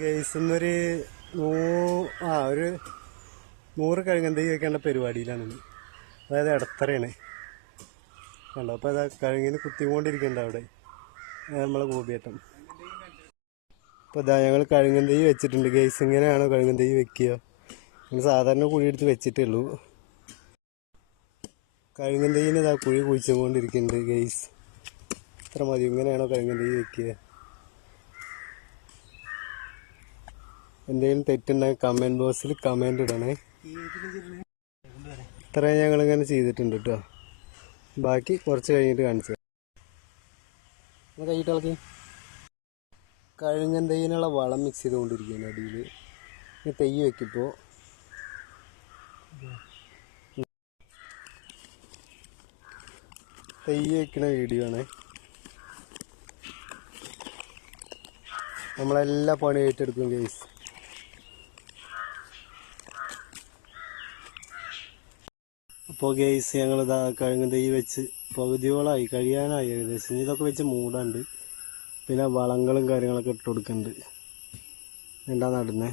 Guys ഇന്നൊരു നൂ ആ ഒരു നൂറ് കഴുകന്തി വെക്കേണ്ട പരിപാടിയിലാണ്. അതായത് ഇടത്തറയാണ് കണ്ടോ? അപ്പോൾ അതാ കഴുകിന് കുത്തിക്കൊണ്ടിരിക്കണ്ട അവിടെ. നമ്മളെ ഗോപിയേട്ടൻ. അപ്പോൾ ഇതാ ഞങ്ങൾ കഴുകന്തൈ വെച്ചിട്ടുണ്ട് ഗേസ് ഇങ്ങനെയാണോ കഴുകന്തൈ വെക്കുക? ഞങ്ങൾ സാധാരണ കുഴി എടുത്ത് വെച്ചിട്ടേ ഉള്ളൂ. കഴുകന്തീന് ഇതാ കുഴി കുഴിച്ചുകൊണ്ടിരിക്കുന്നുണ്ട് ഗേസ് ഇത്ര മതി. ഇങ്ങനെയാണോ കഴുകന്തൈ വെക്കുക? എന്തെങ്കിലും തെറ്റുണ്ടെങ്കിൽ കമന്റ് ബോക്സിൽ കമന്റ് ഇടണേ. ഇത്രയും ഞങ്ങൾ ഇങ്ങനെ ചെയ്തിട്ടുണ്ട് കേട്ടോ ബാക്കി കുറച്ച് കഴിഞ്ഞിട്ട് കാണിച്ചു കൈയിട്ട് ഇളക്കി. കഴുങ്ങൻ തെയ്യിനുള്ള വളം മിക്സ് ചെയ്തുകൊണ്ടിരിക്കുകയാണ് അടിയിൽ തെയ്യ് വെക്കിപ്പോൾ തെയ്യ് വെക്കുന്ന വീഡിയോ ആണ്. നമ്മളെല്ലാ പണി ഏറ്റെടുക്കും കേസ് അപ്പോൾ ഗെയ്സ് ഞങ്ങൾ ഇതാ കഴുങ്ങ് തെയ്യ് വെച്ച് പകുതിയോളായി കഴിയാനായി ഏകദേശം. ഇതൊക്കെ വെച്ച് മൂടാണ്ട്. പിന്നെ വളങ്ങളും കാര്യങ്ങളൊക്കെ ഇട്ട് കൊടുക്കുന്നുണ്ട് എന്താ നടുന്നേ?